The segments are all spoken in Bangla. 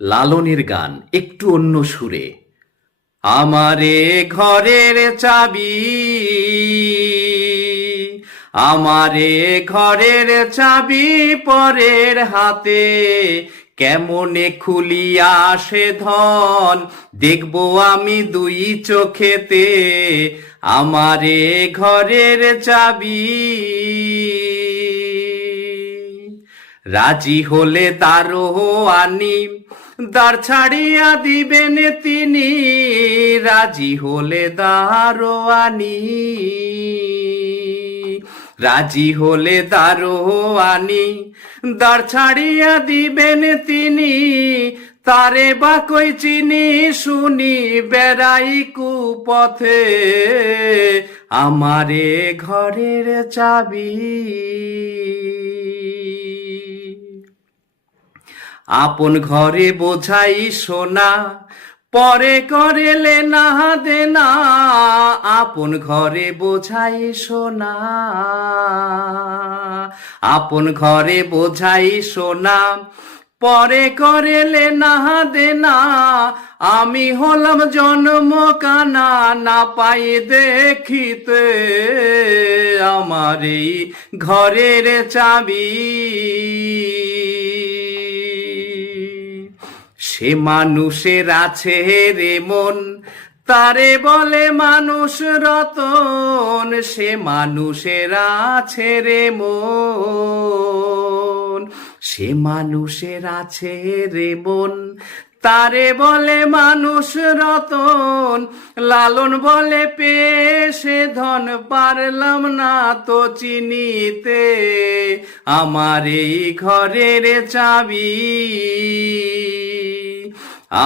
লালনের গান একটু অন্য সুরে। আমারে ঘরের চাবি, আমারে ঘরের চাবি পরের হাতে, কেমনে খুলিয়া সে ধন দেখবো আমি দুই চোখেতে। আমারে ঘরের চাবি, রাজি হলে তারও আনি, দ্বার ছাড়িয়া দিবেন তিনি। রাজি হলে দ্বারও আনি, রাজি হলে দ্বারও আনি, দ্বার ছাড়িয়া দিবেন তিনি। তারে বা কই চিনি শুনি বেড়াই কুপথে, আমারে ঘরের চাবি। আপন ঘরে বোঝাই সোনা, পরে করেলে না দেনা। আপন ঘরে বোঝাই সোনা, আপন ঘরে বোঝাই সোনা, পরে করেলে না দেনা। আমি হলাম জন্ম কানা, না পাই দেখিতে আমার এই ঘরের চাবি। সে মানুষের আছে রে মন, তারে বলে মানুষ রতন। সে মানুষের আছে রে মন, সে মানুষের আছে রে মন, তারে বলে মানুষ রতন। লালন বলে পেশে ধন, পারলাম না তো চিনিতে আমার এই ঘরের চাবি।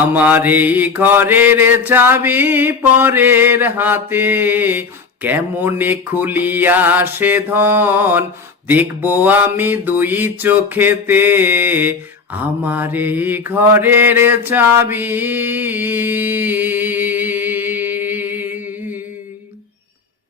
আমার এই ঘরের চাবি পরের হাতে, কেমনে খুলিয়া সে ধন দেখবো আমি দুই চোখেতে। আমার এই ঘরের চাবি।